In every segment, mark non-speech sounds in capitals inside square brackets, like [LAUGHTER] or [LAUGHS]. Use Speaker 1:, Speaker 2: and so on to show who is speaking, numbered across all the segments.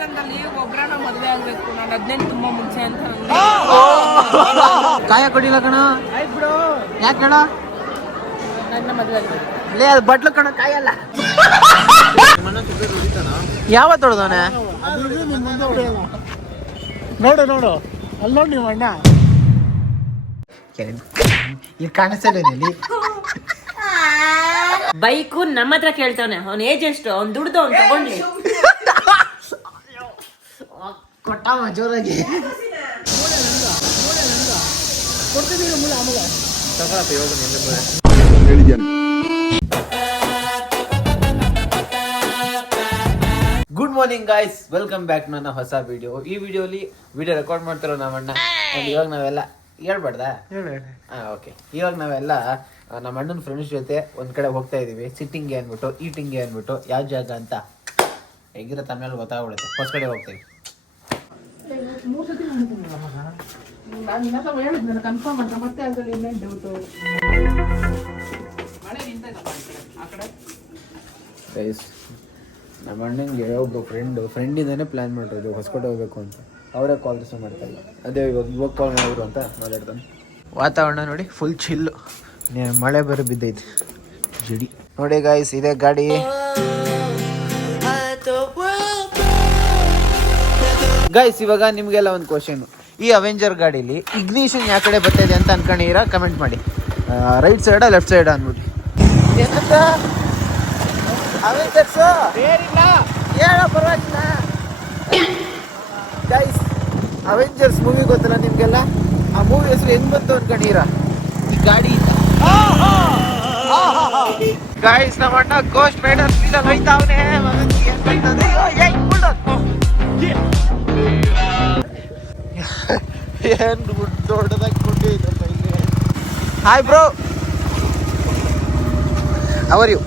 Speaker 1: ಜನದಲ್ಲಿ ಒಬ್ರನ್ನ ಮದುವೆ ಆಗ್ಬೇಕು. ನಾನು ಹದಿನೆಂಟು ತುಂಬಾ ಮುಂಚೆ ಅಂತ
Speaker 2: ಕಾಯ ಕೊಡಿಲ್ಲ ಕಣ.
Speaker 1: ಆಯ್ತು ಬಿಡು.
Speaker 2: ಯಾಕೆ ಕಣ?
Speaker 1: ನನ್ನ ಮದುವೆ ಆಗ್ಬೇಕು.
Speaker 2: ಲೇ ಅದು ಬಟ್ಲು ಕಣ ಕಾಯಲ್ಲ ಯಾವತ್ತು ಹೊಡೆದವನೆ
Speaker 3: ನೋಡು ನೋಡು. ಅಲ್ಲಿ ನೋಡಿ ನೀವು ಅಣ್ಣ.
Speaker 2: ಈಗ ಕಾಣಿಸ್ತಲ್ಲ ಇಲ್ಲಿ.
Speaker 4: ಬೈಕು ನಮ್ಮ ಹತ್ರ ಕೇಳ್ತಾನೆ ಅವ್ನ ಏಜ್ ಎಷ್ಟು ಅವ್ನು ದುಡ್ದು ಅವ್ನು ತಗೊಂಡ್ಲಿ.
Speaker 2: ಕೊಟ್ಟವ ಜೋರಾಗಿ. Good morning guys welcome back ನನ್ನ ಹೊಸ ವಿಡಿಯೋ ಈ ವಿಡಿಯೋಲಿ ವಿಡಿಯೋ ರೆಕಾರ್ಡ್ ಮಾಡ್ತಿರೋ ನಮ್ಮಣ್ಣ And ಇವಾಗ ನಾವೆಲ್ಲ ಹೇಳ್ಬಾರ್ದಾ? ಹಾಂ ಓಕೆ ಇವಾಗ ನಾವೆಲ್ಲ ನಮ್ಮ ಅಣ್ಣನ ಫ್ರೆಂಡ್ಸ್ ಜೊತೆ ಒಂದ್ ಕಡೆ ಹೋಗ್ತಾ ಇದೀವಿ. ಸಿಟ್ಟಿಂಗ್ಗೆ ಅಂದ್ಬಿಟ್ಟು ಈಟಿಂಗ್ಗೆ ಅಂದ್ಬಿಟ್ಟು ಯಾವ ಜಾಗ ಅಂತ. ಹೆಂಗಿರ ತಮ್ಮ ಗೊತ್ತಾಗ್ಬಿಡುತ್ತೆ. ಹೊಸ ಕಡೆ ಹೋಗ್ತೀವಿ.
Speaker 1: ನಾನು ನಿನ್ನ ಹತ್ರ ನಾನು ಕನ್ಫರ್ಮ್ ಅಂತ ಮತ್ತೆ ಅದರಲ್ಲಿ ಇನ್ನೇನು ಡೌಟು ಮಳೆ ನಿಂತೈತಪ್ಪ ಆ ಕಡೆ
Speaker 2: ಗೈಸ್ ನಮ್ಮ ಅಣ್ಣಂಗೆ ಒಬ್ಬ ಫ್ರೆಂಡು ಫ್ರೆಂಡಿಂದನೇ ಪ್ಲ್ಯಾನ್ ಮಾಡಿರೋದು ಹೊಸಕೋಟೆ ಹೋಗಬೇಕು ಅಂತ. ಅವರೇ ಕಾಲ್ ರಿಸೀವ್ ಮಾಡ್ತಾ ಇಲ್ಲ. ಅದೇ ಇವಾಗ ಇವಾಗ ಕಾಲ್ ಮಾಡಿದ್ರು ಅಂತ ಮಾತಾಡ್ತಾನೆ. ವಾತಾವರಣ ನೋಡಿ ಫುಲ್ ಚಿಲ್ಲು ಮಳೆ ಬರ ಬಿದ್ದೈತಿ. ಜಡಿ. ನೋಡಿ ಗಾಯ್ಸ್ ಇದೇ ಗಾಡಿ. ಗೈಸ್ ಇವಾಗ ನಿಮಗೆಲ್ಲ ಒಂದು ಕ್ವಶನ್ ಈ ಅವೆಂಜರ್ ಗಾಡೀಲಿ ಇಗ್ನಿಷನ್ ಯಾವ ಕಡೆ ಬರ್ತಾಯಿದೆ ಅಂತ ಅನ್ಕೊಂಡಿರ ಕಮೆಂಟ್ ಮಾಡಿ ರೈಟ್ ಸೈಡ ಲೆಫ್ಟ್ ಸೈಡ ಅಂದ್ಬಿಟ್ಟು ಏನಂತ ಅವೆಂಜರ್ಸ್ ಹೇಳ ಪರವಾಗಿಲ್ಲ ಗೈಸ್ ಅವೆಂಜರ್ಸ್ ಮೂವಿ ಗೊತ್ತಲ್ಲ ನಿಮ್ಗೆಲ್ಲ ಆ ಮೂವಿ ಹೆಸರು ಹೆಂಗ್ ಬಂತು ಅನ್ಕೊಂಡಿರ ಈ ಗಾಡಿ ಗೈಸ್ ನಮ್ಮ ಅಣ್ಣ ಗೋಸ್ಟ್ ರೈಡರ್ ಅವನೇ ಏನ್ ಹೋಯ್ತಾವನೆ ಏನ್ ದೊಡ್ಡದಾಗಿ ಗುಡ್ಡೆ ಐತಪ್ಪ ಇಲ್ಲಿ hi bro how are you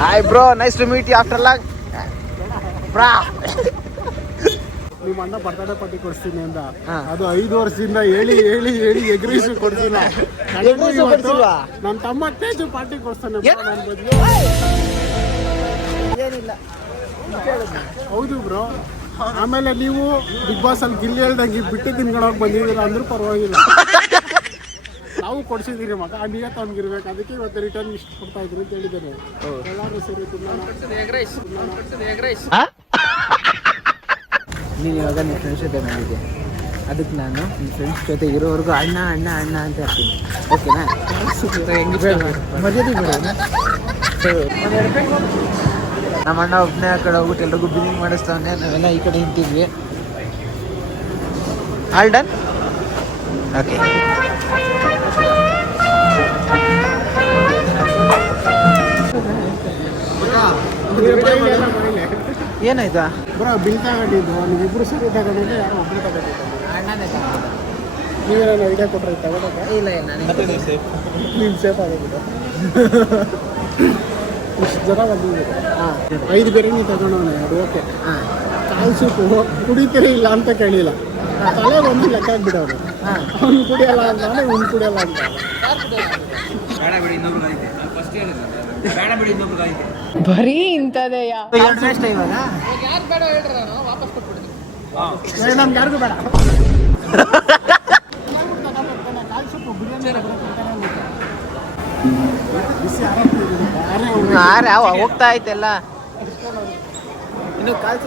Speaker 2: hi bro nice to meet you after long bro
Speaker 3: ನಿಮ್ಮ ಅಣ್ಣ ಬರ್ತಡೇ ಪಾರ್ಟಿ ಕೊಡಿಸ್ತೀನಿ ಅಂತ ಅದು ಐದು ವರ್ಷದಿಂದ ಹೇಳಿ ಹೇಳಿ ಹೇಳಿ ಎಗ್ರೀಸ್ ಕೊಡ್ತಿಲ್ಲ
Speaker 2: ಎಗ್ರೀಸು ಕೊಡ್ಸಿಲ್ವಾ?
Speaker 3: ನನ್ನ ತಮ್ಮ ತೇಜು ಪಾರ್ಟಿ ಬದಲು
Speaker 2: ಏನಿಲ್ಲ.
Speaker 3: ಹೌದು ಬ್ರೋ ಆಮೇಲೆ ನೀವು ಬಿಗ್ ಬಾಸ್ ಅಲ್ಲಿ ಗಿಲ್ಲಿ ಹೇಳ್ದಂಗೆ ಬಿಟ್ಟು ತಿನ್ಕೊಳಕ್ ಬಂದಿದ್ದೀರ ಅಂದ್ರೂ ಪರವಾಗಿಲ್ಲ. ನಾವು ಕೊಡ್ಸಿದೀರಿ ಮಗ ನೀವೇ ತಂದಿರ್ಬೇಕು ಅದಕ್ಕೆ ಇವತ್ತು ರಿಟರ್ನ್ ಇಷ್ಟು ಕೊಡ್ತಾ ಇದ್ರು ಅಂತ ಹೇಳಿದ್ದಾರೆ ಎಲ್ಲರೂ ಸೇರಿ
Speaker 2: ನೀನು ಇವಾಗ ನಿಮ್ಮ ಫ್ರೆಂಡ್ಸ್ ಜೊತೆ ಬಂದಿದ್ದೆ. ಅದಕ್ಕೆ ನಾನು ನಿಮ್ಮ ಫ್ರೆಂಡ್ಸ್ ಜೊತೆ ಇರೋವರೆಗೂ ಅಣ್ಣ ಅಣ್ಣ ಅಣ್ಣ ಅಂತ ಹೇಳ್ತೀನಿ. ಓಕೆನಾ ಮರ್ಯಾದೆ ಬಿಡೋಣ ನಮ್ಮ ಅಣ್ಣ ಒಬ್ಬನೇ ಆ ಕಡೆ ಹೋಗ್ಬಿಟ್ಟು ಎಲ್ರಿಗೂ ಬಿಲ್ಲಿಂಗ್ ಮಾಡಿಸ್ತಾವನೆ ನಾವೆಲ್ಲ ಈ ಕಡೆ ನಿಂತಿದ್ವಿ. ಆಲ್ ಡನ್ ಓಕೆ ಏನಾಯ್ತಾ?
Speaker 3: ಬ್ರೋ ಬಿಲ್ ತಗೊಂಡಿದ್ದು. ನೀವಿಬ್ರು ಸರಿ ತಗೊಂಡಿದ್ದು ಯಾರೋ ಒಬ್ರು ತಗೊಂಡಿದ್ದು
Speaker 2: ಅಣ್ಣನೇ
Speaker 3: ನೀವೇನೋ ಐಡಿಯಾ ಕೊಟ್ಟರೆ ತಗೊಂಡೋಗ
Speaker 2: ಇಲ್ಲ ಇಲ್ಲ ನನಗೆ
Speaker 3: ನೀವು ಸೇಫ್ ಆಗಿಬಿಟ್ಟು ಇಷ್ಟು ಜನ
Speaker 2: ಹಾಂ.
Speaker 3: ಐದು ಬೇರೆ ನೀವು ತಗೊಂಡವನೆ ಅದು ಓಕೆ.
Speaker 2: ಹಾಂ.
Speaker 3: ಕಾಲು ಸೂಪು ಕುಡಿತೀರಿ ಇಲ್ಲ ಅಂತ ಕೇಳಿಲ್ಲ. ತಲೆ ಒಂದು ಲೆಕ್ಕ ಹಾಕ್ಬಿಡೋನು
Speaker 2: ಹಾಂ.
Speaker 3: ಅವ್ನು ಕುಡಿಯಲ್ಲ ಅಂತ ಇವ್ನು ಕುಡಿಯಲ್ಲ ಅಂತ
Speaker 1: ಬರೀ ಇಂಥದ್ದೇ
Speaker 2: ಎರಡು ಅಷ್ಟೇ ಇವಾಗ
Speaker 1: ಯಾರು ಬೇಡ ಹೇಳ್ರಿ ನಾನು ವಾಪಸ್ ಕೊಟ್ಬಿಡ್ತೀನಿ.
Speaker 3: ಏ, ನಮ್ಗೆ ಯಾರಿಗೂ ಬೇಡ ಕಾಲು ಸೂಪು ಬಿರಿಯಾನಿ. ಆರೇ
Speaker 2: ಅವ ಹೋಗ್ತಾ ಐತೆಲ್ಲ ಇನ್ನು ಕಾಲು.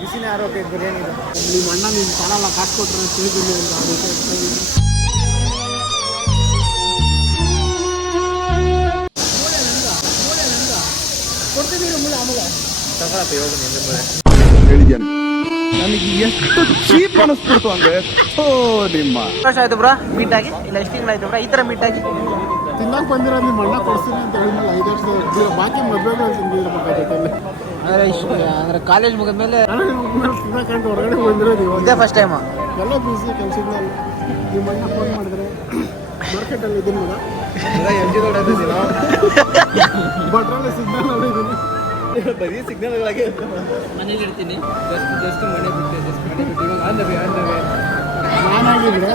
Speaker 2: ಬಿಸಿನೇ ಆರೋಗ್ಯ ಬಿರಿಯಾನಿ
Speaker 3: ನಿಮ್ಮ ಅಣ್ಣ ನಿಮ್ಮ ಕಾಸು ತಿಳಿದಿಲ್ಲ ಅಂತ ನನಗೆ ಎಷ್ಟು ಚೀಪ್ ಅನಿಸ್ಬಿಡ್ತು ಅಂದ್ರೆ ಓ ನಿಮ್ಮ.
Speaker 2: ವರ್ಷ ಆಯ್ತು ಬ್ರಾ ಮೀಟ್ ಆಗಿ. ಇಲ್ಲ ಎಷ್ಟು ತಿಂಗಳಾಯ್ತು ಬ್ರಾ ಈ ತರ ಮೀಟ್ ಆಗಿ.
Speaker 3: ತಿನ್ನಕ್ ಬಂದಿರೋದು ನಿಮ್ಮ ಅಣ್ಣ ಕೊಡ್ತೀನಿ ಅಂತ ಹೇಳಿದ್ಮೇಲೆ ಐದು ವರ್ಷ ಬಾಕಿ ಮದುವೆಗಳು ತಿಂದಿರ್ಬೇಕಾಗತ್ತೆ
Speaker 2: ಅಂದ್ರೆ ಇಷ್ಟು ಅಂದ್ರೆ ಕಾಲೇಜ್ ಮುಗಿದ್ಮೇಲೆ
Speaker 3: ತಿನ್ನಕಂಡು ಹೊರಗಡೆ ಬಂದಿರೋದು
Speaker 2: ಇದೇ ಫಸ್ಟ್ ಟೈಮ್
Speaker 3: ಎಲ್ಲ ಬಿಸಿ ಕೆಲಸದಲ್ಲಿ ನಿಮ್ಮ ಅಣ್ಣ ಫೋನ್ ಮಾಡಿದ್ರೆ ಮಾರ್ಕೆಟಲ್ಲಿ ಇದ್ದೀನಿ ಮಗ ಸಿಗ್ನಲ್ ನೋಡಿದ್ದೀನಿ
Speaker 1: ಮನೇಲಿ ಇರ್ತೀನಿ. ಜಸ್ಟ್ ಜಸ್ಟ್ ಮನೆ ಬಿಟ್ಟು ಜಸ್ಟ್ ಮನೆ ಬಿಟ್ಟು. ಇವಾಗ ಆನ್
Speaker 3: ನಾನಾಗಿದ್ರೆ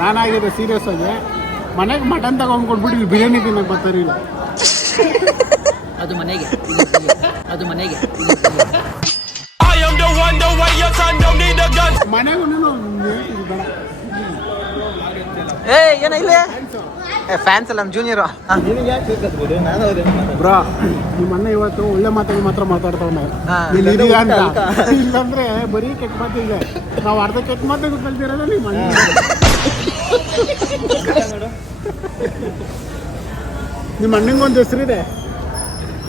Speaker 3: ನಾನಾಗಿದ್ರೆ ಸೀರಿಯಸ್ ಆಗಿ. ಮನೆಗೆ ಮಟನ್ ತಗೊಂಡ್ಬಿಟ್ಟು ಬಿರಿಯಾನಿ ತಿನ್ನಕ್ಕೆ ಬರ್ತಾರಿಲ್ಲ
Speaker 5: ಅದು ಮನೆಗೆ ಅದು ಮನೆಗೆ
Speaker 3: ಮನೆಗೂ ನೀನು ಬೇಡ.
Speaker 2: ಏ ಏನ ಇಲ್ಲ? ಫ್ಯಾನ್ಸ್ ಅಲ್ಲ ನಮ್ಮ ಜೂನಿಯರು
Speaker 3: ಬ್ರಾ ನಿಮ್ಮ ಅಣ್ಣ ಇವತ್ತು ಒಳ್ಳೆ ಮಾತುಗಳು ಮಾತ್ರ ಮಾತಾಡ್ತಾವನೆ
Speaker 2: ಹಾ.
Speaker 3: ನೀನ್ ಹಿರಿಯ ಅಂತ. ಇಲ್ಲಂದ್ರೆ ಬರೀ ಕೆಟ್ಟ ಮಾತಿದೆ ನಾವು ಅರ್ಧ ಕೆಟ್ಟ ಮಾತು ಕಲ್ತಿರೋದು ನಿಮ್ಮ ಅಣ್ಣ. ನಿಮ್ಮ ಅಣ್ಣಂಗೊಂದು ಹೆಸರಿದೆ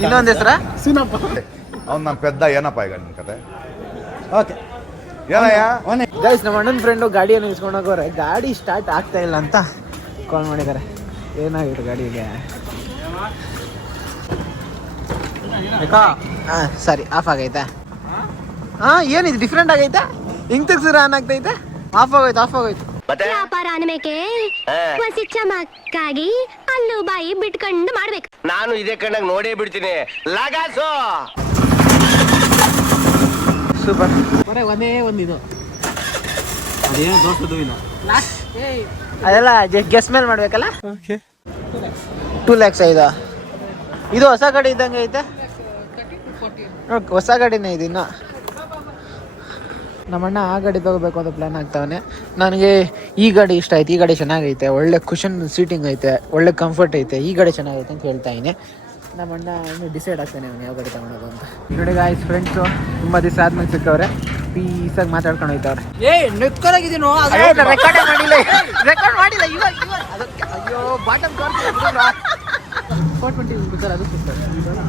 Speaker 2: ಇನ್ನೊಂದು ಹೆಸರ?
Speaker 3: ಸೀನಪ್ಪ.
Speaker 6: ಅವ್ನು ನಮ್ಮ ಪೆದ್ದ ಏನಪ್ಪ ಈಗ ನಿನ್ನ ಕತೆ? ಓಕೆ
Speaker 2: ಗೈಸ್ ನಮ್ಮ ಅಣ್ಣನ ಫ್ರೆಂಡು ಗಾಡಿಯನ್ನು ಇಸ್ಕೊಂಡು ಹೋಗೋರೆ. ಗಾಡಿ ಸ್ಟಾರ್ಟ್ ಆಗ್ತಾ ಇಲ್ಲ ಅಂತ ಕಾಲ್ ಮಾಡಿದ್ದಾರೆ. ಏನಾಗಿತ್ತು ಗಾಡಿಗೆ? ಹಾಂ ಸರಿ ಆಫ್ ಆಗೈತೆ? ಹಾಂ ಏನಿದು ಡಿಫ್ರೆಂಟ್ ಆಗೈತೆ? ಹಿಂಗ್ ತೆಗ್ಸಿದ್ರೆ ಆನ್ ಆಗ್ತೈತೆ? ಆಫ್ ಆಗೋಯ್ತು ಆಫ್ ಆಗೋಯ್ತು.
Speaker 7: ವ್ಯಾಪಾರ ಅನ್ಬೇಕೆ ಹಸಿ ಚಮಕ್ಕಾಗಿ ಅಲ್ಲು ಬಾಯಿ ಬಿಟ್ಕೊಂಡು ಮಾಡ್ಬೇಕು.
Speaker 8: ನಾನು ಇದೇ ಕಣ್ಣಾಗ ನೋಡೇ ಬಿಡ್ತೀನಿ. ಲಗಾಸು!
Speaker 2: ಸೂಪರ್
Speaker 5: ಬರೇ ಒಂದೇ ಒಂದಿದು.
Speaker 2: ಅದೆಲ್ಲ ಗೆಸ್ ಮೇಲೆ ಮಾಡ್ಬೇಕಲ್ಲ? ಟೂ ಲ್ಯಾಕ್ಸ್ ಐದು? ಇದು ಹೊಸ ಗಾಡಿ ಇದ್ದಂಗೆ ಐತೆ? ಹೊಸ ಗಾಡಿನೇ ಇದು ಇನ್ನು. ನಮ್ಮಣ್ಣ ಆ ಗಾಡಿ ತಗೋಬೇಕು ಅಂತ ಪ್ಲ್ಯಾನ್ ಆಗ್ತಾವನೆ. ನನಗೆ ಈ ಗಾಡಿ ಇಷ್ಟ ಆಯ್ತು ಈ ಗಾಡಿ ಚೆನ್ನಾಗೈತೆ. ಒಳ್ಳೆ ಕುಷನ್ ಸೀಟಿಂಗ್ ಐತೆ ಒಳ್ಳೆ ಕಂಫರ್ಟ್ ಐತೆ ಈ ಗಾಡಿ ಚೆನ್ನಾಗೈತೆ ಅಂತ ಹೇಳ್ತಾ ಇದ್ದೀನಿ ನಮ್ಮಣ್ಣ ಇನ್ನು ಡಿಸೈಡ್ ಆಗ್ತಾನೆ ಅವನು ಯಾವ ಗಾಡಿ ತಗೊಳೋದು ಅಂತ. ನೋಡಿ ಗಾಯ್ಸ್ ಫ್ರೆಂಡ್ಸು ತುಂಬ ದಿವಸ ಆದ್ಮೇಲೆ ಸಿಕ್ಕವ್ರೆ. ಪೀಸಾಗಿ ಮಾತಾಡ್ಕೊಂಡು ಹೋಯ್ತವ್ರೆ
Speaker 5: ಏ
Speaker 2: ರೆಕಾರ್ಡ್ ಮಾಡಿಲ್ಲ ರೆಕಾರ್ಡ್ ಮಾಡಿಲ್ಲ ಇವಾಗ ಇವಾಗ ಅದಕ್ಕೆ ಅಯ್ಯೋ ಬಾಟಮ್
Speaker 5: ಫೋರ್ ಟ್ವೆಂಟಿ ಅದು ಹೋಗಿದ ತಕ್ಷಣ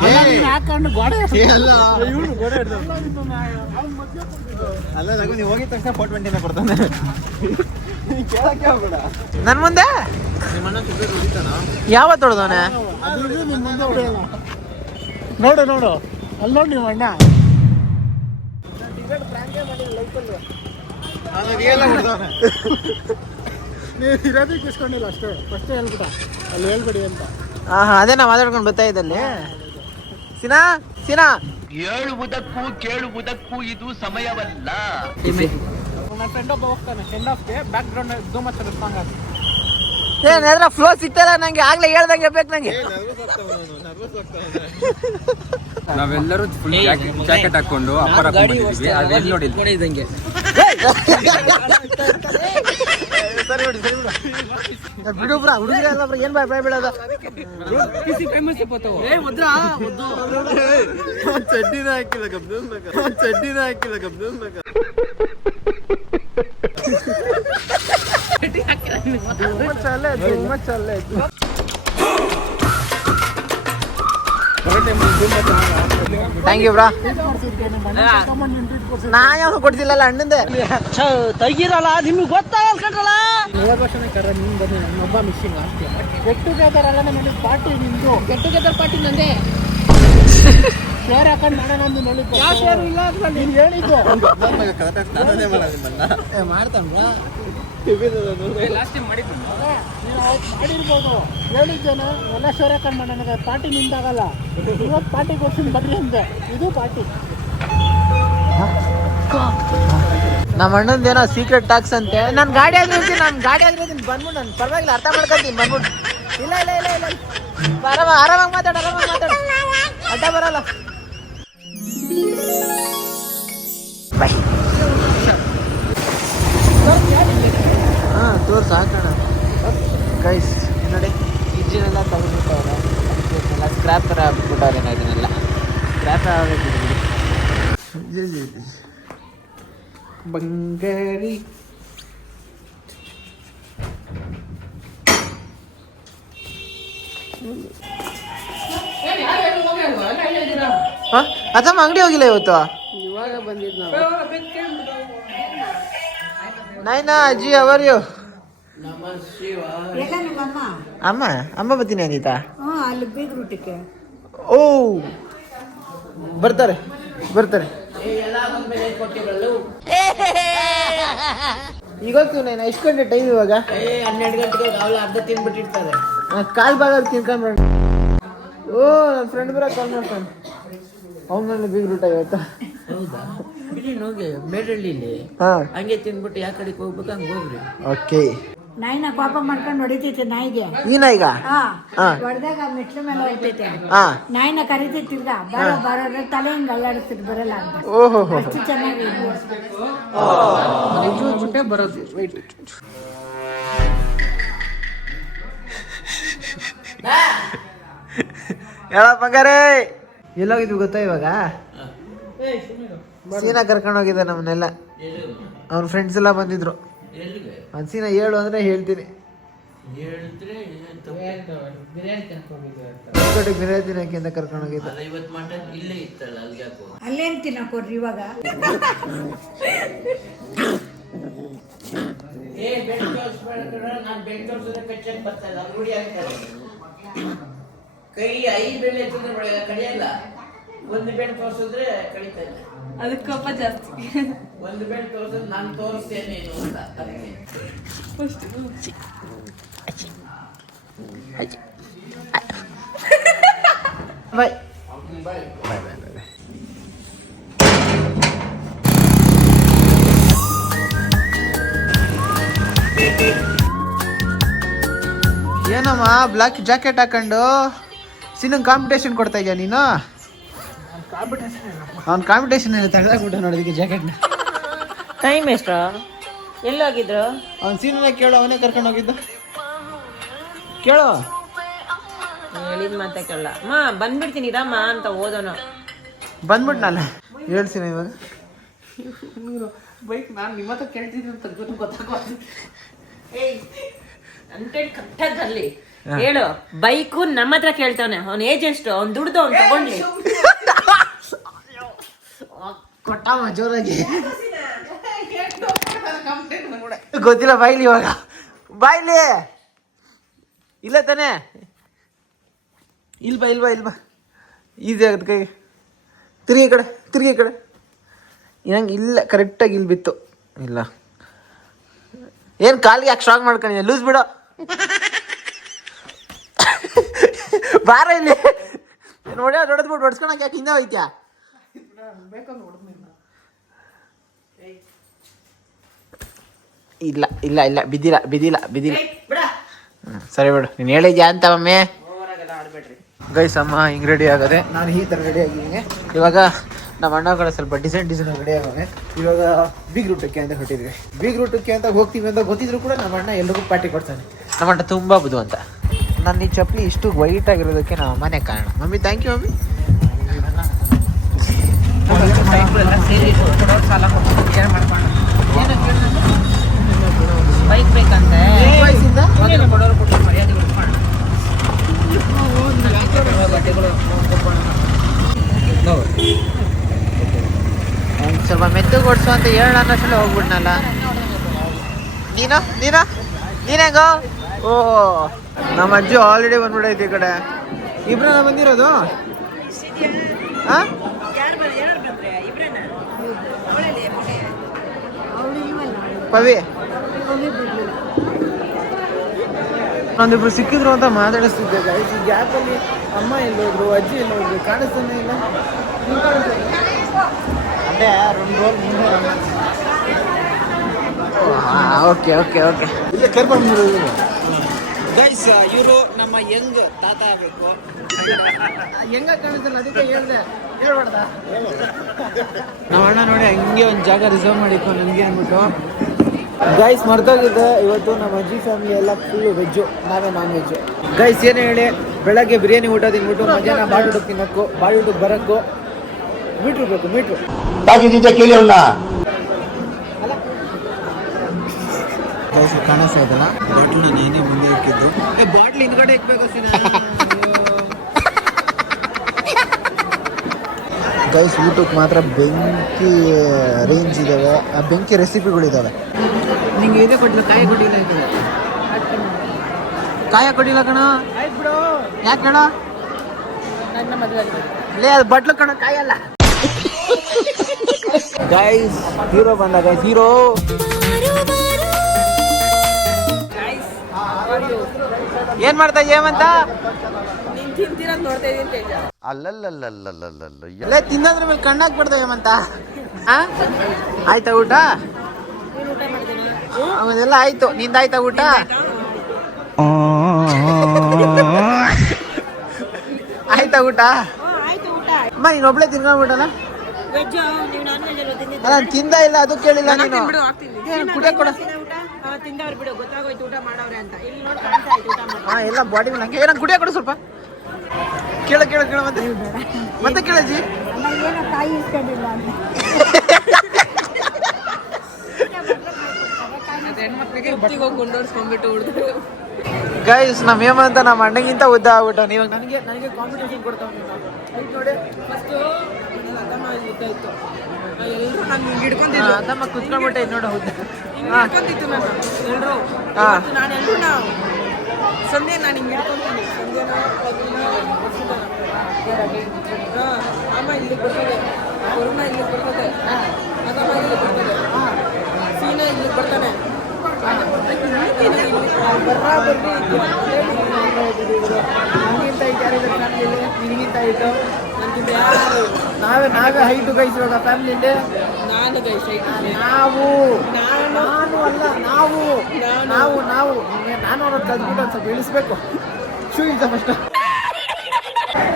Speaker 3: ಅಲ್ಲ, ನೀನ್ ಹಾಕೊಂಡು ಗೋಡೆ ಇವ್ನು ಗೋಡೆ
Speaker 2: ನನ್ ಮುಂದೆ? ಯಾವತ್ತು
Speaker 3: ತೊಡ್ದವನೇ. ನೋಡು ನೋಡು. ಅಲ್ಲಿ ನೋಡಿ ನಿಮ್ಮ ಅಣ್ಣ. ನೀವು ಇರೋದಕ್ಕೆ ಇಸ್ಕೊಂಡಿಲ್ಲ ಅಷ್ಟೇ ಫಸ್ಟೇ ಹೇಳ್ಬಿಟ್ಟ ಅಲ್ಲಿ ಹೇಳ್ಬಿಡಿ ಅಂತ.
Speaker 2: ಹಾ ಹಾ ಅದೇ ನಾ ಮಾತಾಡ್ಕೊಂಡು ಬರ್ತಾ ಇದ್ದಲ್ಲಿ. ಸಿನಾ ಸಿನಾ.
Speaker 8: ಹೇಳುವುದಕ್ಕೂ ಕೇಳುವುದಕ್ಕೂ ಇದು ಸಮಯವಲ್ಲ.
Speaker 3: ನನ್ನ ಫ್ರೆಂಡ್ ಒಬ್ಬ ಹೋಗ್ತಾನೆ ಸೆಂಡ್ ಆಫ್ಗೆ ಬ್ಯಾಕ್ ಗ್ರೌಂಡ್ ಧೂಮಸ್ ಸಾಂಗ್ ಅದು
Speaker 2: ಏನಾದ್ರ ಫ್ಲೋ ಸಿಗ್ತಲ್ಲ ನಂಗೆ? ಆಗ್ಲೇ ಹೇಳ್ದಂಗೆ ಬೇಕು ನಂಗೆ.
Speaker 9: ನಾವೆಲ್ಲರೂ ಫುಲ್ ಜಾಕೆಟ್ ಹಾಕೊಂಡು ಅಪ್ಪರ ಹಾಕೊಂಡಿದ್ವಿ ಅದೇನು ನೋಡಿಲ್ಲ.
Speaker 5: ಇದ್ದಂಗೆ
Speaker 2: ಬಿಡು ಬ್ರಾ ಹುಡುಗರೆಲ್ಲ ಬ್ರಾ ಏನ್ ಬಾಯ್ ಬಾಯ್ ಇಪ್ಪತ್ತವ
Speaker 5: ಏ ಮುದ್ರ ಮುದ್ದು
Speaker 3: ಚಡ್ಡಿನ ಹಾಕಿಲ್ಲ ಗಬ್ಬಿಸ್ಬೇಕ ಚಡ್ಡಿನ ಹಾಕಿಲ್ಲ ಗಬ್ಬಿಸ್ಬೇಕ
Speaker 2: ಥ್ಯಾಂಕ್ ಯು ಬ್ರಾ ನಾ ಯಾವ ಕೊಡ್ತಿಲ್ಲಲ್ಲ ಅಣ್ಣಂದೆ
Speaker 5: ತೆಗಿರಲ್ಲ ನಿಮ್ಗೆ ಗೊತ್ತಾಗಲ್ಲ ಕಣ್ರಲ್ಲ
Speaker 3: ಹೋದ ವರ್ಷನೇ ಕರ ನೀನು ಬನ್ನಿ ನನ್ನೊಬ್ಬ ಮಿಸ್ಸಿಂಗ್ ಅಷ್ಟೇ ಗೆಟ್ ಟುಗೆದರ್ ಅಲ್ಲ ನನಗೆ ಪಾರ್ಟಿ ನಿಂದು
Speaker 1: ಗೆಟ್ ಟುಗೆದರ್ ಪಾರ್ಟಿ ನಂದೇ
Speaker 3: ಶೇರ್ ಹಾಕೊಂಡು ಮಾಡೋಣ ಅಂತ ನೋಡಿ ಯಾವ ಶೇರ್ ಇಲ್ಲ ಅಂತ ನೀನು ಹೇಳಿದ್ದು. [LAUGHS] ನೀನು ಅವತ್ತು ಮಾಡಿರ್ಬೋದು. ಹೇಳಿದ್ದೇನೆ ಎಲ್ಲ ಶೇರ್ ಹಾಕೊಂಡು ಮಾಡೋಣ. ಪಾರ್ಟಿ ನಿಂದಾಗಲ್ಲ. ಇವತ್ತು ಪಾರ್ಟಿ ಕೊಡ್ತೀನಿ ಬರ್ರಿ ಅಂದೆ. ಇದು ಪಾರ್ಟಿ.
Speaker 2: ನಮ್ಮ ಅಣ್ಣಂದೇನೋ ಸೀಕ್ರೆಟ್ ಟಾಕ್ಸ್ ಅಂತೆ ನಾನು ಗಾಡಿ ಆಗಿರ್ತೀನಿ ನಾನು ಗಾಡಿ ಆಗಿರ್ತೀನಿ ಬಂದ್ಬಿಟ್ಟು ನಾನು ಪರವಾಗಿಲ್ಲ ಅರ್ಥ ಮಾಡ್ಕೊತೀನಿ ಬಂದ್ಬಿಟ್ಟು ಇಲ್ಲ ಇಲ್ಲ ಇಲ್ಲ ಇಲ್ಲ. ಆರಾಮ ಆರಾಮಾಗಿ ಮಾತಾಡ ಆರಾಮಾಗಿ ಮಾತಾಡ. ಅಡ್ಡ ಬರಲ್ಲ. ಬಾಯ್ ಹಾಂ, ತೋರ್ಸು, ಹಾಕೋಣ. ಗೈಸ್ ನೋಡಿ ಇಂಜಿನೆಲ್ಲ ತಗೊಂಡ್ಬಿಟ್ಟವ್ರೆ. ಎಲ್ಲ ಸ್ಕ್ರ್ಯಾಪ್ ಥರ ಆಗ್ಬಿಟ್ಟವ್ರೆ ನಾ ಇದನ್ನೆಲ್ಲ. ಸ್ಕ್ರ್ಯಾಪ್ ಆಗಿದ್ದೀನಿ ಬಂಗಾರಿ.
Speaker 1: ಯಾರು ಎಲ್ಲೂ ಹೋಗೇ ಇಲ್ವಾ? ಎಲ್ಲ ಇಲ್ಲೇ ಇದ್ದೀರಾ?
Speaker 2: ಹಾಂ? ಅದಮ್ಮ ಅಂಗಡಿ ಹೋಗಿಲ್ಲ ಇವತ್ತು? ನೈನಾ ಅಜ್ಜಿ ಅವರ್ ಯು ಅಮ್ಮ ಅಮ್ಮ ಬರ್ತೀನಿ ಅಂದಿತಾ
Speaker 10: ಅಲ್ಲಿ ಬೀಗ್ ರೂಟಕ್ಕೆ
Speaker 2: ಓ ಬರ್ತಾರೆ ಬರ್ತಾರೆ. ಈಗ ನಾನು ಎಷ್ಟು ಗಂಟೆ ಟೈಮ್ ಇವಾಗ?
Speaker 5: ಹನ್ನೆರಡು ಗಂಟೆಗೆ ಅವಳು ಅರ್ಧ ತಿನ್ಬಿಟ್ಟಿರ್ತಾರೆ
Speaker 2: ಕಾಲ್ ಭಾಗ ತಿನ್ಕೊಂಡ್ಬಿಡ ಓ ನನ್ನ ಫ್ರೆಂಡ್ ಬರ ಕಾಲ್ ಮಾಡ್ತಾನೆ. ಅವ್ನಲ್ಲಿ ಬಿಗ್ ರೂಟ ಇವತ್ತು
Speaker 5: ಹೌದಾ ಹೋಗಿ ಮೇಡಳ್ಳಿಲಿ.
Speaker 2: ಹಾಂ.
Speaker 5: ಹಂಗೆ ತಿನ್ಬಿಟ್ಟು ಯಾವ ಕಡೆಗೆ ಹೋಗ್ಬೇಕು ಹಂಗೆ ಹೋಗ್ರಿ.
Speaker 2: ಓಕೆ.
Speaker 10: ನಾಯಿನ ಕೋಪ ಮಾಡ್ಕೊಂಡು ಹೊಡಿತೈತೆ ನಾಯಿಗೆ.
Speaker 2: ನೀನ ಈಗ
Speaker 10: ಹಾ.
Speaker 2: ಹಾ.
Speaker 10: ಹೊಡೆದಾಗ ಮೆಟ್ಲ ಮೇಲೆ ಹೋಗ್ತೈತೆ
Speaker 2: ಹಾ.
Speaker 10: ನಾಯಿನ ಕರಿತೈತಿ ತಿರ್ಗಾ ಬರೋ ಬರೋ ಅಂದ್ರೆ ತಲೆ ಹಿಂಗ್ ಅಲ್ಲಾಡಿಸ್ತೈತೆ ಬರಲ್ಲ ಅಂತ.
Speaker 2: ಓಹೋ.
Speaker 10: ಅಷ್ಟು ಚೆನ್ನಾಗಿ ಇದೆ.
Speaker 1: ಬರೋದು. ವೆಯ್ಟ್
Speaker 2: ಹೇಳ ಬಂಗಾರೆ ಎಲ್ಲೋಗಿದ್ವಿ ಗೊತ್ತಾ ಇವಾಗ? ಸೀನಾ ಕರ್ಕೊಂಡು ಹೋಗಿದ್ದ ನಮ್ಮನ್ನೆಲ್ಲ. ಅವ್ನ ಫ್ರೆಂಡ್ಸ್ ಎಲ್ಲ ಬಂದಿದ್ರು. ಅವ್ನು ಸೀನಾ ಹೇಳು ಅಂದ್ರೆ ಹೇಳ್ತೀನಿ. ಹೊಸಕೋಟೆ ಬಿರಿಯಾನಿ ತಿನ್ನಕ್ಕೆ ಅಂತ ಕರ್ಕೊಂಡು ಹೋಗಿದ್ದ.
Speaker 10: ಅಲ್ಲೇನ್ ತಿನ್ನಕೋರ್ರಿ ಇವಾಗ?
Speaker 2: ಕೈ ಐದು ಬೆಳೆ ಕಡಿಯಲ್ಲ? ಒಂದು ಬೆಳೆ ತೋರಿಸಿದ್ರೆ ಕಡಿತಾ ಇಲ್ಲ.
Speaker 5: ಅದಕ್ಕೆ ಕೋಪ ಜಾಸ್ತಿ.
Speaker 2: ಒಂದು ಬೆಳೆ ತೋರಿಸಿದ್ರೆ ನಾನು ತೋರಿಸ್ತೇನೆ ನೀನು ಅಂತ ಅದಕ್ಕೆ. ಬಾಯ್ ಬಾಯ್ ಬಾಯ್ ಬಾಯ್. ಏನಮ್ಮ ಬ್ಲಾಕ್ ಜಾಕೆಟ್ ಹಾಕೊಂಡು ಸಿನಂಗ್ ಕಾಂಪಿಟೇಷನ್ ಕೊಡ್ತಾ ಇದೆಯಾ ನೀನು? ಅವ್ನ ಕಾಂಪಿಟೇಷನ್ ತೆಗೆದಾಕ್ಬಿಟ್ಟು ನೋಡೋದಕ್ಕೆ ಜಾಕೆಟ್ನ
Speaker 4: ಟೈಮ್ ಎಷ್ಟ? ಎಲ್ಲೋಗಿದ್ರು?
Speaker 2: ಅವ್ನ ಸೀನ ಕೇಳು ಅವನೇ ಕರ್ಕೊಂಡು ಹೋಗಿದ್ದ. ಕೇಳು.
Speaker 4: ಹೇಳಿದ ಮತ್ತೆ ಕೇಳ ಅಮ್ಮ ಬಂದ್ಬಿಡ್ತೀನಿ ಇರಮ್ಮ ಅಂತ ಓದೋನು.
Speaker 2: ಬಂದ್ಬಿಟ್ನಲ್ಲ. ಹೇಳ್ತೀನಿ ಇವಾಗ.
Speaker 1: ಬೈಕ್ ನಾನು ನಿಮ್ಮ ಹತ್ರ ಕೇಳ್ತಿದ್ದೀನಿ ಅಂತ ಗೊತ್ತು ಗೊತ್ತಾಗೋದು
Speaker 4: ಏಯ್ ಕರೆಕ್ಟಾಗಿ ಬರಲಿ ಹೇಳು. ಬೈಕು ನಮ್ಮ ಹತ್ರ ಕೇಳ್ತಾನೆ ಅವ್ನ ಏಜ್ ಎಷ್ಟು ಅವ್ನು ದುಡ್ದು ಅವ್ನು ತಗೊಂಡ್ಲಿ.
Speaker 2: ಕೊಟ್ಟಮ್ಮ ಜೋರಾಗಿ. ಗೊತ್ತಿಲ್ಲ ಬಾಯ್ಲಿ ಇವಾಗ. ಬಾಯ್ಲಿ. ಇಲ್ಲ ತಾನೇ. ಇಲ್ಬಾ ಇಲ್ಬಾ ಇಲ್ಬಾ. ಈಸಿ ಆಗತ್ತೆ ಕೈಗೆ. ತಿರುಗಿ ಕಡೆ ತಿರುಗಿ ಕಡೆ. ನಂಗೆ ಇಲ್ಲ ಕರೆಕ್ಟಾಗಿ ಇಲ್ಲಿ ಬಿತ್ತು. ಇಲ್ಲ. ಏನು ಕಾಲಿಗೆ ಯಾಕೆ ಸ್ಟ್ರಾಂಗ್ ಮಾಡ್ಕೊಂಡಿದ್ದೆ ಲೂಸ್ ಬಿಡೋ. ಬಾರ ಇಲ್ಲಿ. ನೋಡ್ಯಾ ದೊಡ್ಡದ್ಬಿಟ್ಟು ಹೊಡ್ಸ್ಕೊಳಕ್ಕೆ ಯಾಕೆ ಹಿಂದೆ ಹೋಯ್ತ್ಯಾ? ಇಲ್ಲ ಇಲ್ಲ ಇಲ್ಲ ಬಿದ್ದಿಲ್ಲ ಬಿದ್ದಿಲ್ಲ ಬಿದ್ದಿಲ್ಲ. ಹ್ಮ್, ಸರಿ ಬಿಡು. ನೀನು ಹೇಳಿದ್ಯಾ ಅಂತ ಒಮ್ಮೆ ಗೈಸ್ ಅಮ್ಮ ಹಿಂಗೆ ರೆಡಿ ಆಗದೆ. ನಾನು ಈ ಥರ ರೆಡಿ ಆಗಿದ್ದೀನಿ. ಇವಾಗ ನಮ್ಮ ಅಣ್ಣಗಳು ಸ್ವಲ್ಪ ಡಿಸೈನ್ ಡಿಸೈನ್ ರೆಡಿ ಆಗವೆ. ಇವಾಗ ಬಿಗ್ ರೂಟಕ್ಕೆ ಅಂತ ಹೊಟ್ಟಿದ್ವಿ ಬಿಗ್ ರೂಟಕ್ಕೆ ಅಂತ ಹೋಗ್ತೀವಿ ಅಂತ ಗೊತ್ತಿದ್ರು ಕೂಡ ನಮ್ಮ ಅಣ್ಣ ಎಲ್ರಿಗೂ ಪಾರ್ಟಿ ಕೊಡ್ತಾನೆ. ನಮ್ಮ ಅಣ್ಣ ತುಂಬ ಬುದು ಅಂತ ನನ್ನ ಈ ಚಪ್ಪಲಿ ಇಷ್ಟು ವೈಟ್ ಆಗಿರೋದಕ್ಕೆ ನಮ್ಮ ಅಮ್ಮನೆ ಕಾರಣ. Mummy thank you mummy.
Speaker 4: Bike ಬೇಕಂತೆ.
Speaker 2: ಮರ್ಯಾದೆ ಅವ್ನ್ ಸ್ವಲ್ಪ ಮೆತ್ತಗೆ ಓಡಿಸು ಅಂತ ಹೇಳ ಅನ್ನೋಷ್ಟರಲ್ಲಿ ಹೋಗ್ಬಿಟ್ನಲ್ಲ ನೀನು? ನೀನು? ನೀನೇಗೋ ಓ ನಮ್ಮ ಅಜ್ಜಿ ಆಲ್ರೆಡಿ ಬಂದ್ಬಿಡೈತಿ ಈ ಕಡೆ. ಇಬ್ರನ್ನ ಬಂದಿರೋದು? ಹಾಂ ಪವಿ. ಒಂದಿಬ್ರು ಸಿಕ್ಕಿದ್ರು ಅಂತ ಮಾತಾಡಿಸ್ತಿದ್ದೆ ಗೈಸ್ ಈ ಗ್ಯಾಪಲ್ಲಿ ಅಮ್ಮ ಎಲ್ಲೋದ್ರು ಅಜ್ಜಿ ಎಲ್ಲೋದ್ರು ಕಾಣಿಸ್ತಾನೆ ಇಲ್ಲ? ಅದೇ ಒಂದು ಓಕೆ ಓಕೆ ಓಕೆ
Speaker 3: ಇಲ್ಲ ಕರ್ಕೊಂಡು
Speaker 2: ಗೈಸ್ ಇವರು ನಮ್ಮ ಯಂಗ್ ತಾತ ಆಗಬೇಕು. ಹೆಂಗ ಕಾಣಿಸ್ತಾರೆ ಅದಕ್ಕೆ ಹೇಳ್ದೆ. ಹೇಳ್ಬಾರ್ದ? ನಮ್ಮ ಅಣ್ಣ ನೋಡಿ ಹಂಗೆ ಒಂದು ಜಾಗ ರಿಸರ್ವ್ ಮಾಡಿಕೊ ನನಗೆ ಅಂದ್ಬಿಟ್ಟು. ಗೈಸ್ ಮರ್ತೋಗಿದ್ದೆ ಇವತ್ತು ನಮ್ಮ ಅಜ್ಜಿ ಫ್ಯಾಮಿಲಿ ಎಲ್ಲ ಫುಲ್ ವೆಜ್ಜು ನಾವೇ ನಾನ್ ವೆಜ್ಜು ಗೈಸ್ ಏನು ಹೇಳಿ ಬೆಳಗ್ಗೆ ಬಿರಿಯಾನಿ ಊಟ ತಿನ್ಬಿಟ್ಟು ಮಧ್ಯಾಹ್ನ ಬಾಳೂಟಕ್ಕೆ ತಿನ್ನೋಕ್ಕೂ ಬಾಳೂಟಕ್ಕೆ ಬರೋಕ್ಕೂ ಮೀಟ್ರ್ ಬೇಕು ಮೀಟ್ರ್ ಗೈಸ್ ಕಾಣಿಸ್ತಾ ಇದಲ್ಲ ನಾನು ಮುಂದೆ ಇಕ್ಕಿದ್ದು. ಏ ಬಾಟ್ಲ್ ಹಿಂದ್ಗಡೆ ಇಕ್ಬೇಕು ಗೈಸ್ ಊಟಕ್ಕೆ ಮಾತ್ರ ಬೆಂಕಿ ರೇಂಜ್ ಇದಾವೆ. ಆ ಬೆಂಕಿ ರೆಸಿಪಿಗಳಿದಾವೆ ನಿಂಗೆ ಇದೇ ಕೊಟ್ಟಿಲ್ಲ ಕಾಯಿ ಕೊಟ್ಟಿಲ್ಲ ಈ ಕಡೆ. ಕಾಯ ಕೊಟ್ಟಿಲ್ಲ ಕಣ. ಯಾಕೆ ಕಣ? ಲೇ ಅದು ಬಟ್ಲು ಕಣ ಕಾಯಲ್ಲ ಗೈಸ್ ಹೀರೋ ಬಂದ ಗೈಸ್ ಹೀರೋ ಏನ್ ಮಾಡ್ತಾ
Speaker 5: ತೇಜ
Speaker 6: ಅಲ್ಲಲ್ಲಲ್ಲಲ್ಲಲ್ಲಲ್ಲ
Speaker 2: ತಿನ್ನೋದ್ರ ಮೇಲೆ ಕಣ್ಣಾಕ್ ಬಿಡ್ತೇವೆ ಏಮಂತ ಆ? ಆಯ್ತಾ ಊಟ ಅವನ್ನೆಲ್ಲ ಆಯ್ತು. ನಿಂದಾಯ್ತಾ ಊಟ? ಆಯ್ತಾ ಊಟ?
Speaker 4: ಆಯ್ತು ಊಟ.
Speaker 2: ಅಮ್ಮ ನೀನು ಒಬ್ಳೆ ತಿನ್ಕೊಂಡ್ಬಿಟ್ಟಲ್ಲ?
Speaker 4: ನಾನ್
Speaker 2: ತಿಂದ ಇಲ್ಲ ಅದು ಕೇಳಿಲ್ಲ ನೀನು ಏನ್ ಕುಡಿಯಕ್ ಕೊಡ
Speaker 4: ಊಟ? ಆ, ತಿಂದವ್ರು ಬಿಡು ಗೊತ್ತಾಗೋಯ್ತು ಊಟ ಮಾಡವ್ರೆ ಅಂತ. ಇಲ್ಲಿ ನೋಡಿ ಕಾಣ್ತಾ ಆಯ್ತು ಊಟ
Speaker 2: ಹಾ ಎಲ್ಲ ಬಾಡಿ ನಂಗೆ ಏನ ಕುಡಿಯಕ್ ಕೊಡು ಸ್ವಲ್ಪ. ಕೇಳ ಕೇಳ ಕೇಳ ಮತ್ತೆ. ಮತ್ತೆ ಕೇಳಜಿ [LAUGHS] ಗೈಸ್ ನಮ್ಮ ಹೇಮಂತ ನಮ್ಮ ಅಣ್ಣಗಿಂತ ಉದ್ದ ಆಗ್ಬಿಟ್ಟು ನೀವು ನನಗೆ ನನಗೆ ಕಾಂಪಿಟೇಷನ್ ಕೊಡ್ತಾ ನೋಡಿ ಹಿಡ್ಕೊಂಡಿದ್ದೆ ಅದಮ್ಮ ಕುತ್ಕೊಂಡ್ಬಿಟ್ಟೆ ನೋಡ ಉದ್ದ ಹಾ. ಹಾ.
Speaker 5: ನಾನು ಎಲ್ಲರೂ ನಾವು ಸಂಜೆ ನಾನು ಹಿಂಗೆ ಹಿಡ್ಕೊಂತೀನಿ ಸಂಧ್ಯೆನ ಅಮ್ಮ ಇಲ್ಲಿ ಬರ್ತದೆ. ವರುಣ ಇಲ್ಲಿ ಬರ್ತದೆ. ಅದಮ್ಮ ಇಲ್ಲಿ ಬರ್ತದೆ. ಸೀನಾ ಇಲ್ಲಿ ಬರ್ತಾನೆ.
Speaker 2: ನನ್ಗಿಂತ ಇಟ್ಟು ಯಾರಿದ್ದಾರೆ ಫ್ಯಾಮಿಲಿಯಲ್ಲಿ ನಿನಗಿಂತ ಇಟ್ಟು ನಾವೇ ನಾವೇ ಹೈಟು ಗೈಸ್ ಇವಾಗ ಫ್ಯಾಮಿಲಿಯಲ್ಲಿ
Speaker 5: ನಾನು ಗೈಸ್
Speaker 2: ನಾವು ನಾನು. ಅಲ್ಲ ನಾವು ನಾವು ನಾವು ನಾನು ಅನ್ನೋದು ಕಲ್ತ್ಬಿಟ್ಟು ಅಂತ ಸ್ವಲ್ಪ ಇಳಿಸ್ಬೇಕು. ಶೂ ಇದ್ದ ಫಸ್ಟ್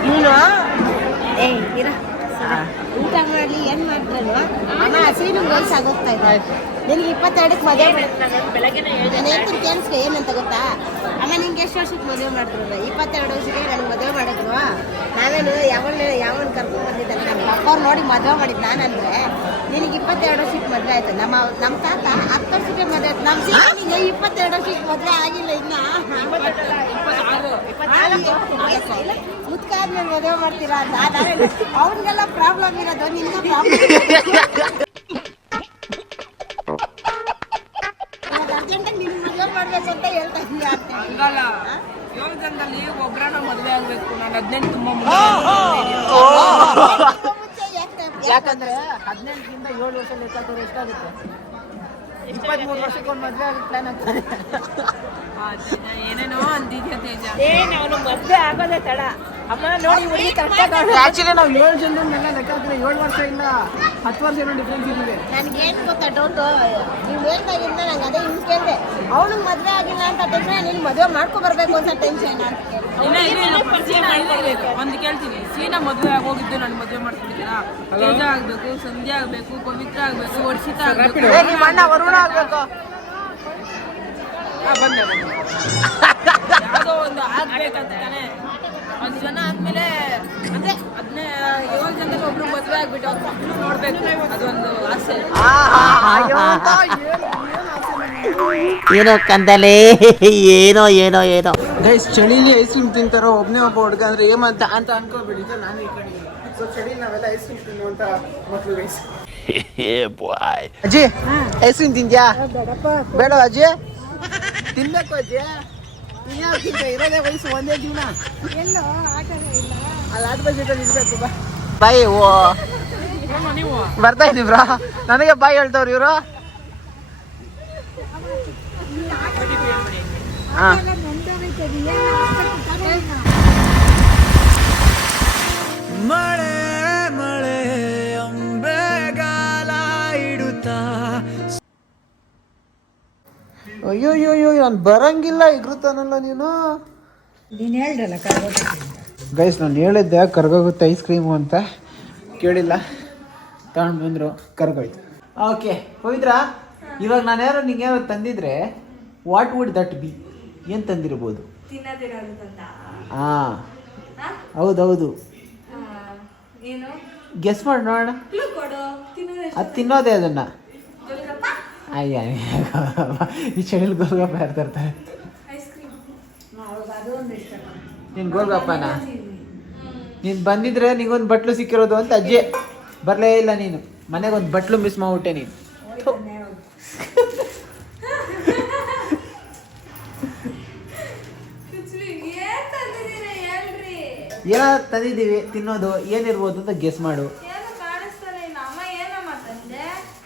Speaker 10: ನೀನು ಏ ಇರ. ಊಟ ಮಾಡಿ ಏನ್ ಮಾಡ್ತಾರಲ್ವಾ ಅಮ್ಮ ಸೀನು ವಯಸ್ಸಾಗೋಗ್ತಾ ಇದೆ. ನಿನಗೆ ಇಪ್ಪತ್ತೆರಡಕ್ಕೆ ಮದುವೆ ಹೇಳ್ತೀನಿ ಕೇಳಿಸ್ಕೊ ಏನಂತ ಗೊತ್ತಾ? ಅಮ್ಮ ನಿಂಗೆ ಎಷ್ಟು ವರ್ಷಕ್ಕೆ ಮದುವೆ ಮಾಡಿದ್ರು ಇಪ್ಪತ್ತೆರಡು ವರ್ಷಕ್ಕೆ ನನಗೆ ಮದುವೆ ಮಾಡಿದ್ರು. ನಾವೇನು ಯಾವನ್ನ ಯಾವನ್ ಕರ್ಕೊಂಡ್ ಬಂದಿದ್ದಲ್ಲ ನಮ್ಮ ಅಪ್ಪವ್ರು ನೋಡಿ ಮದುವೆ ಮಾಡಿದ್ ನಾನಂದ್ರೆ ನಿನಗೆ ಇಪ್ಪತ್ತೆರಡು ವರ್ಷಕ್ಕೆ ಮದುವೆ ಆಯ್ತು. ನಮ್ಮ ನಮ್ಮ ತಾತ ಹತ್ತು ವರ್ಷಕ್ಕೆ ಮದುವೆ ಆಯ್ತು. ನಮ್ಮ ಇಪ್ಪತ್ತೆರಡು ವರ್ಷಕ್ಕೆ ಮದುವೆ ಆಗಿಲ್ಲ ಇನ್ನ. ಮುತ್ಕಾದ್ಮೇಲೆ ಮದುವೆ ಮಾಡ್ತೀರಾ ಅಂತ. ಅವ್ರಿಗೆಲ್ಲ ಪ್ರಾಬ್ಲಮ್ ಇರೋದು ನಿನ್ಗೂ ಪ್ರಾಬ್ಲಮ್
Speaker 5: ಹಂಗಲ್ಲ. ಯೋಗದಲ್ಲಿ ಒಬ್ಬರನ್ನ ಮದುವೆ ಆಗ್ಬೇಕು. ನಾನು ಹದಿನೆಂಟು ತುಂಬ
Speaker 2: ಯಾಕಂದ್ರೆ ಹದಿನೆಂಟರಿಂದ ಏಳು ವರ್ಷ ಲೆಕ್ಕಾಚಾರ ಎಷ್ಟಾಗುತ್ತೆ? ಇಪ್ಪತ್ಮೂರು ವರ್ಷಕ್ಕೆ ಒಂದು ಮದುವೆ ಆಗಿ ಪ್ಲಾನ್ [LAUGHS] ಆಗ್ತದೆ
Speaker 5: ಏನೇನೋ ಅಂದಿದ್ಯಾ ತೇಜ?
Speaker 4: ಏ ಅವನು ಮದ್ವೆ ಆಗೋದೇ ತಡ. ಅಮ್ಮ ನೋಡಿ ಹುಡುಗಿ ಕರ್ಕೊಂಡು
Speaker 2: ಆಕ್ಚುಲಿ ನಾವು ಏಳು ಜನರನ್ನೆಲ್ಲ ಲೆಕ್ಕ ಹಾಕಿದ್ರೆ ಏಳು ವರ್ಷ ಇಲ್ಲ ಹತ್ತು ವರ್ಷ ಏನೋ ಡಿಫ್ರೆನ್ಸ್ ಇದೆ
Speaker 10: ನನಗೇನು ಗೊತ್ತಾ ಡೌಟು ನೀವು ಹೇಳ್ದಾಗಿಂದ ನಂಗೆ ಅದೇ ಹಿಂಗೆ ಕೇಳಿದೆ ಅವನಿಗೆ ಮದುವೆ ಆಗಿಲ್ಲ ಅಂತ ಟೆನ್ಷನ್ ನೀನು ಮದುವೆ ಮಾಡ್ಕೊ ಬರಬೇಕು ಅಂತ ಟೆನ್ಷನ್ ಅಂತ
Speaker 5: ಒಂದು ಕೇಳ್ತೀನಿ. ಸೀನಾ ಮದುವೆ ಆಗೋಗಿದ್ದು ನಾನು ಮದುವೆ ಮಾಡ್ಕೊಂಡಿದ್ದೀರಾ? ತೇಜ ಆಗಬೇಕು ಸಂಧ್ಯಾ ಆಗಬೇಕು ಪವಿತ್ರ ಆಗಬೇಕು ವರ್ಷಿತ ಆಗಬೇಕು.
Speaker 2: ನಿಮ್ಮ ಅಣ್ಣ ವರುಣ ಆಗ್ಬೇಕು.
Speaker 5: ಯಾವುದೋ ಒಂದು ಆಗ್ಬೇಕಂತ ತಾನೆ. ಒಂದು ಜನ ಆದ್ಮೇಲೆ ಅಂದ್ರೆ ಅದನ್ನೇ ಏಳು ಜನದಲ್ಲಿ ಒಬ್ರು ಮದುವೆ ಆಗ್ಬಿಟ್ಟು ಅವ್ರ ಮಕ್ಕಳು ನೋಡ್ಬೇಕು. ಅದೊಂದು ಆಸೆ.
Speaker 4: ಏನೋ ಕಂದಲೇ ಏನೋ ಏನೋ ಏನೋ.
Speaker 2: ಗೈಸ್ ಚಳಿಲಿ ಐಸ್ ಕ್ರೀಮ್ ತಿಂತಾರೋ ಒಬ್ಬನೇ ಒಬ್ಬ ಹುಡುಗ ಅಂದ್ರೆ ಏಮಂತ ಅಂತ ಅನ್ಕೋಬೇಡಿ ನಾನು ಈ ಕಡೆ ಸೊ ಚಳಿ ನಾವೆಲ್ಲ ಐಸ್ ಕ್ರೀಮ್ ತಿನ್ನುವಂತ ಮಕ್ಕಳು ಗೈಸ್ [LAUGHS] ಅಜ್ಜಿ ಐಸ್ ಕ್ರೀಮ್ ತಿಂದ್ಯಾ? ಬೇಡ ಅಜ್ಜಿ? ತಿನ್ಬೇಕು ಅಜ್ಜಿ. ಇರೋದೇ ವಯಸ್ಸು ಒಂದೇ ಜೀವನ ಅಲ್ಲಿ ಆಟ ಬಜೆಟಲ್ಲಿ ಇರ್ಬೇಕು ಬಾ ಬಾಯಿ ಓ ಬರ್ತಾ ಇದೀವಿ ಬ್ರಾ ನನಗೆ ಬಾಯಿ ಹೇಳ್ತವ್ರು ಇವರು ಹಾ ಮಳೆ ಅಯ್ಯೋ ಅಯ್ಯೋ ಅಯ್ಯೋ ನಾನು ಬರಂಗಿಲ್ಲ ಇಗ್ರುತ್ತಾನಲ್ಲ ನೀನು.
Speaker 10: ನೀನು ಹೇಳ್ದಲ್ಲ
Speaker 2: ಗೈಸ್ ನಾನು ಹೇಳಿದ್ದೆ ಕರ್ಗೋಗುತ್ತೆ ಐಸ್ ಕ್ರೀಮು ಅಂತ. ಕೇಳಿಲ್ಲ. ತಗೊಂಡು ಬಂದರು ಕರ್ಗೋಯ್ತು. ಓಕೆ ಪವಿತ್ರ ಇವಾಗ ನಾನು ಯಾರು ನಿಂಗೆ ಯಾರು ತಂದಿದ್ರೆ ವಾಟ್ ವುಡ್ ದಟ್ ಬಿ ಏನು ತಂದಿರ್ಬೋದು? ಹಾಂ ಹೌದೌದು. ಗೆಸ್ ಮಾಡಿ ನೋಡೋಣ. ಅದು ತಿನ್ನೋದೇ ಅದನ್ನ. ಅಯ್ಯ [LAUGHS] ಈ ಚಳಿಲಿ ಗೋಲ್ಗಪ್ಪ ಯಾರು ತರ್ತಾರೆ? ನೀನು ಗೋಲ್ಗಪ್ಪನ? ನೀನು ಬಂದಿದ್ರೆ ನಿಂಗೊಂದು ಬಟ್ಲು ಸಿಕ್ಕಿರೋದು ಅಂತ ಅಜ್ಜಿ ಬರಲೇ ಇಲ್ಲ ನೀನು. ಮನೆಗೆ ಒಂದು ಬಟ್ಲು ಮಿಸ್ ಮಾಡ್ಬಿಟ್ಟೆ ನೀನು. ಏನೋ ತಂದಿದ್ದೀವಿ ತಿನ್ನೋದು ಏನಿರ್ಬೋದು ಅಂತ ಗೆಸ್ ಮಾಡು.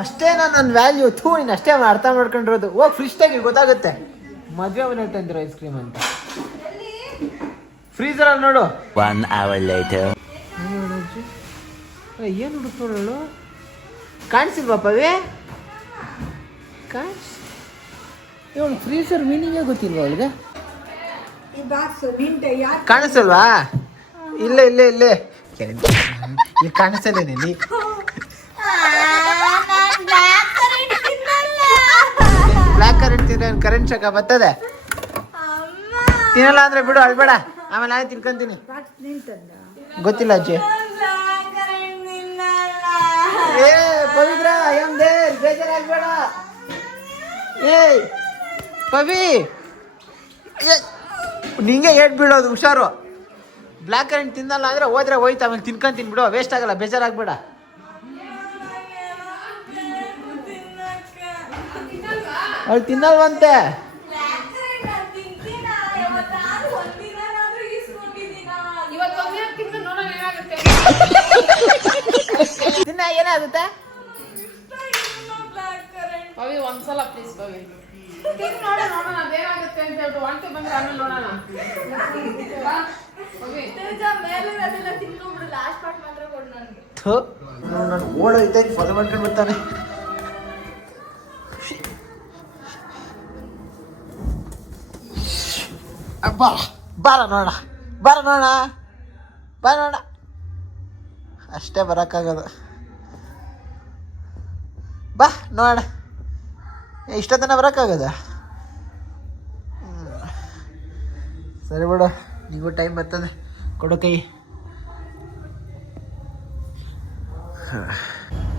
Speaker 2: ಅಷ್ಟೇ ನನ್ನ ವ್ಯಾಲ್ಯೂ ಥೂ ನೀನು ಅಷ್ಟೇ ಅರ್ಥ ಮಾಡ್ಕೊಂಡಿರೋದು. ಓ ಫ್ರಿಶ್ ತೆಗಿ ಗೊತ್ತಾಗುತ್ತೆ? ಮದುವೆ ಮನೆ ತಂದಿರೋ ಐಸ್ ಕ್ರೀಮ್ ಅಂತ. ಫ್ರೀಸರಲ್ಲಿ ನೋಡು.
Speaker 8: ಒನ್ ಅವರ್ ಲೇಟರ್
Speaker 2: ಏನು ಹುಡುಕ್ತೋಳು ಕಾಣಿಸಿಲ್ವಾ ಪವಿ ಕಾಣಿಸ್ ಇವಳು ಫ್ರೀಜರ್ ಮೀನಿಂಗೇ ಗೊತ್ತಿಲ್ವಾ ಅವಳಿಗೆ? ಕಾಣಿಸಲ್ವಾ? ಇಲ್ಲ ಇಲ್ಲ ಇಲ್ಲೇ. ಇಲ್ಲಿ ನೀ? ಇಲ್ಲಿ ತಿಂದ್ರೆ ಕರೆಂಟ್ ಶಾಕ ಬರ್ತದೆ? ತಿನ್ನಲ್ಲ ಅಂದ್ರೆ ಬಿಡು, ಅಳ್ಬೇಡ. ಆಮೇಲೆ ನಾನೇ ತಿನ್ಕೊಂತೀನಿ. ಗೊತ್ತಿಲ್ಲ ಅಜ್ಜಿ. ಏ, ಪವಿತ್ರ ದೇರ್ ಬೇಜಾರಾಗ್ಬೇಡ. ಏಯ್, ಪವಿ. ನಿಂಗೆ ಏಟ್ ಬಿಡೋದು ಹುಷಾರು. ಬ್ಲ್ಯಾಕ್ ಕರೆಂಟ್ ತಿನ್ನಲ್ಲ ಅಂದ್ರೆ ಹೋದ್ರೆ ಹೋಯ್ತು, ಆಮೇಲೆ ತಿನ್ಕೊಂತೀನಿ ಬಿಡು. ವೇಸ್ಟ್ ಆಗಲ್ಲ, ಬೇಜಾರಾಗ್ಬೇಡ. ಅವಳು ತಿನ್ನಲ್ವಂತೆ. ತಿನ್ನ ಏನಾಗುತ್ತೆ?
Speaker 1: ಪವಿ ಒಂದ್ಸಲ ಪ್ಲೀಸ್ ಪವಿ ತಿಂದು ನೋಡ ನೋಡೋಣ ಅದೇನಾಗುತ್ತೆ ಅಂತ ಹೇಳ್ಬಿಟ್ಟು ವಾಂತಿ ಬಂದ್ರೆ ಆಮೇಲೆ ನೋಡೋಣ.
Speaker 2: ಫಾಲೋ ಮಾಡ್ಕೊಂಡು ಬರ್ತಾನೆ. ಬಾರ ಬಾರ ನೋಡ ಬಾರ ನೋಡ ಬಾರ ನೋಡ ಅಷ್ಟೇ ಬರೋಕ್ಕಾಗೋದು ಬಾ ನೋಡ ಇಷ್ಟೊತ್ತನ ಬರೋಕ್ಕಾಗೋದ. ಸರಿ ಬಿಡು, ನಿಗೂ ಟೈಮ್ ಬರ್ತದೆ. ಕೊಡು ಕೈ.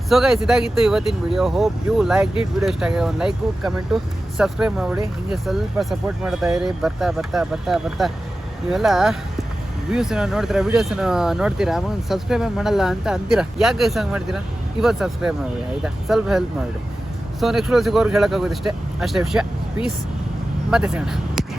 Speaker 2: ಸೊ ಗೈಸ್ ಇದಾಗಿತ್ತು ಇವತ್ತಿನ video hope you like it video ಇಷ್ಟ ಆಗಿದೆ ಒಂದು ಲೈಕು ಕಮೆಂಟು ಸಬ್ಸ್ಕ್ರೈಬ್ ಮಾಡಿಬಿಡಿ. ಹಿಂಗೆ ಸ್ವಲ್ಪ ಸಪೋರ್ಟ್ ಮಾಡ್ತಾ ಇರಿ. ಬರ್ತಾ ಬರ್ತಾ ಬರ್ತಾ ಬರ್ತಾ. ನೀವೆಲ್ಲ ವ್ಯೂಸನ್ನು ನೋಡ್ತೀರಾ ವೀಡಿಯೋಸನ್ನು ನೋಡ್ತೀರಾ? ಆಮೇಲೆ ಸಬ್ಸ್ಕ್ರೈಬ್ ಮಾಡಲ್ಲ ಅಂತ ಅಂತೀರಾ? ಯಾಕೆ ಗೈಸ್ ಹಂಗೆ ಮಾಡ್ತೀರಾ? ಇವತ್ತು ಸಬ್ಸ್ಕ್ರೈಬ್ ಮಾಡಿ ಆಯಿತಾ? ಸ್ವಲ್ಪ ಹೆಲ್ಪ್ ಮಾಡಿಬಿಡಿ. ಸೊ ನೆಕ್ಸ್ಟ್ ಸಿಗೋರ್ಗೆ ಹೇಳೋಕ್ಕಾಗೋದಿಷ್ಟೇ ಅಷ್ಟೇ ವಿಷಯ. ಪೀಸ್ ಮತ್ತೆ ಸಿಗೋಣ.